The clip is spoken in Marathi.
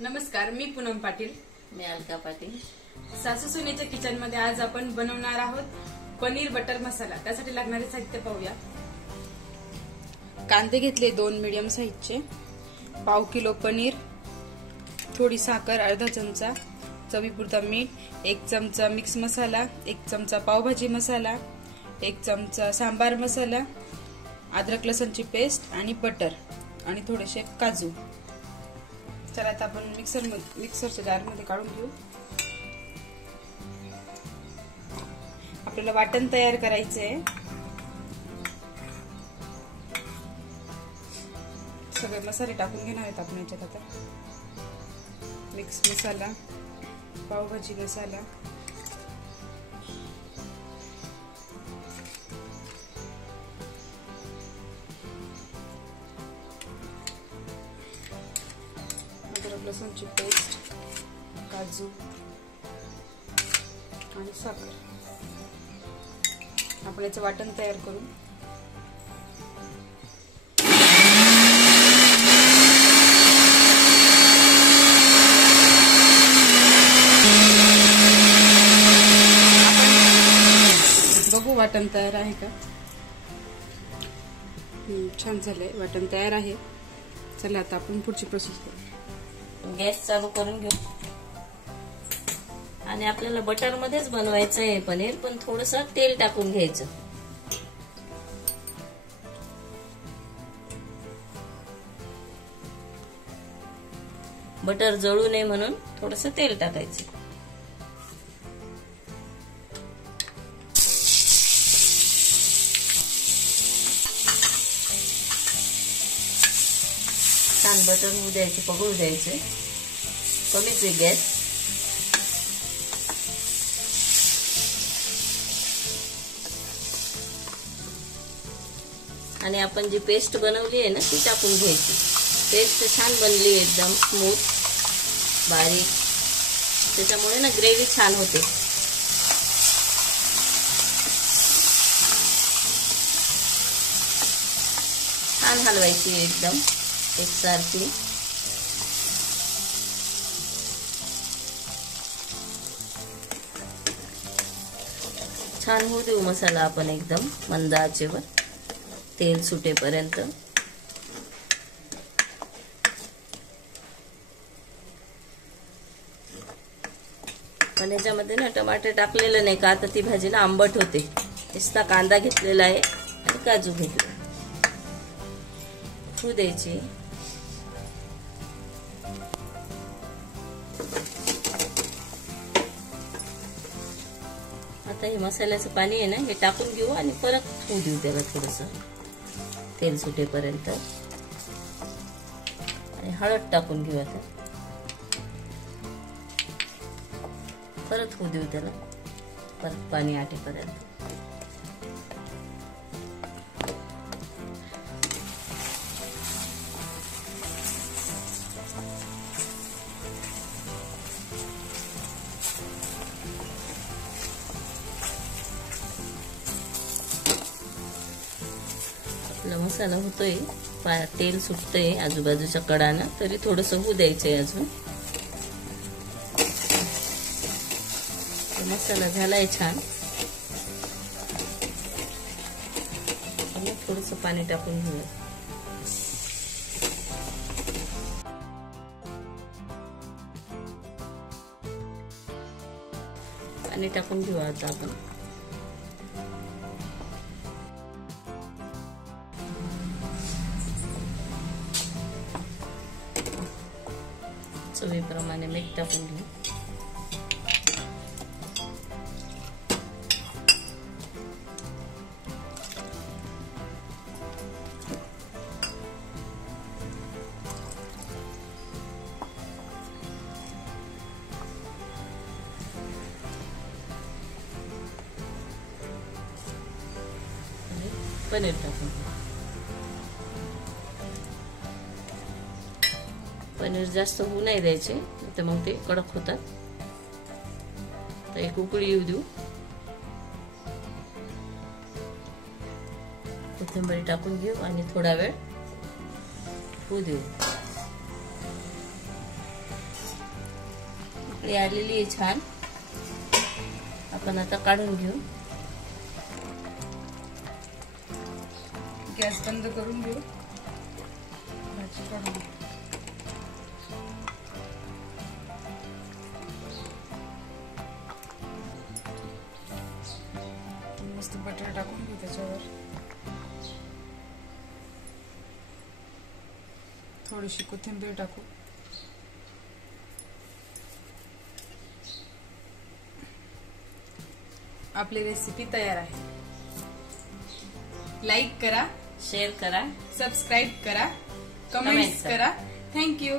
नमस्कार, मी पूनम पाटील. मी अलका पाटील. सासू सुनेच्या किचन मध्ये आज आपण बनवणार आहोत पनीर बटर मसाला. त्यासाठी लागणारे साहित्य पाहूया. कांदे घेतले 2 मीडियम साईजचे, पाव किलो पनीर, थोडी साखर अर्धा चमचा, चवीपुरता मीठ, 1 चमचा मिक्स मसाला, 1 चमचा पावभाजी मसाला, 1 चमचा सांबार मसाला, अद्रक लसणची पेस्ट आणि बटर आणि थोडेसे काजू. चला आता आपण मिक्सरच्या जार मध्ये काढून घेऊ. आपल्याला वाटण तयार करायचंय. सगळे मसाले टाकून घेणार आहेत आपण याच्यात. आता मिक्स मसाला, पावभाजी मसाला, अद्रक लसूणची पेस्ट, काजू आणि साखर. आपण याचं वाटण तयार करू. बघू वाटण तयार आहे का. छान झालंय, वाटण तयार आहे. चला आता आपण पुढची प्रोसेस करू. गॅस चालू करून घेऊ. आणि आपल्याला बटर मध्येच बनवायचं आहे पनीर, पण थोडस तेल टाकून घ्यायचं. बटर जळू नये म्हणून थोडस तेल टाकायचं. छान बटर होऊ द्यायचे, पगळू द्यायचे. कमीच आहे गॅस. आणि आपण जी पेस्ट बनवली आहे ना ती टाकून घ्यायची. पेस्ट छान बनली, एकदम स्मूथ बारीक. त्याच्यामुळे ना ग्रेव्ही छान होते. छान हलवायची एकदम एकसारखी. छान होऊ देऊ मसाला आपण एकदम मंद आचेवर, तेल सुटेपर्यंत. पण याच्यामध्ये ना टमाटर टाकलेलं नाही का, आता ती भाजी ना आंबट होते. नुसता कांदा घेतलेला आहे आणि काजू घेतले. होऊ द्यायची. आता हे मसाल्याचं पाणी आहे ना हे टाकून घेऊ आणि परत होऊ देऊ त्याला थोडस तेल सुटेपर्यंत. आणि हळद टाकून घेऊ. आता परत होऊ देऊ त्याला, परत पाणी आटेपर्यंत. मसाला होतोय, तेल सुटतंय आजूबाजूच्या कडानं, तरी थोडस होऊ द्यायचंय अजून. मसाला झालाय छान. आणि थोडस पाणी टाकून घेऊ. पाणी टाकून घेऊ आता आपण. चवीप्रमाणे मीठ टाकून घेऊ. पनीर टाकून घेऊ. पनीर जास्त होऊ नाही द्यायचे, तर मग ते कडक होतात. तर एक उकळी येऊ देऊ. कोथिंबीर टाकून घेऊ आणि थोडा वेळ होऊ देऊ. इकडे आलेली आहे छान. आपण आता काढून घेऊ. गॅस बंद करून घेऊ. भाजी काढून घेऊ. मस्त बटर टाकून घेऊ त्याच्यावर. थोडीशी कोथिंबीर टाकू. आपली रेसिपी तयार आहे. लाईक करा, शेअर करा, सबस्क्राईब करा, कमेंट्स करा. थँक्यू.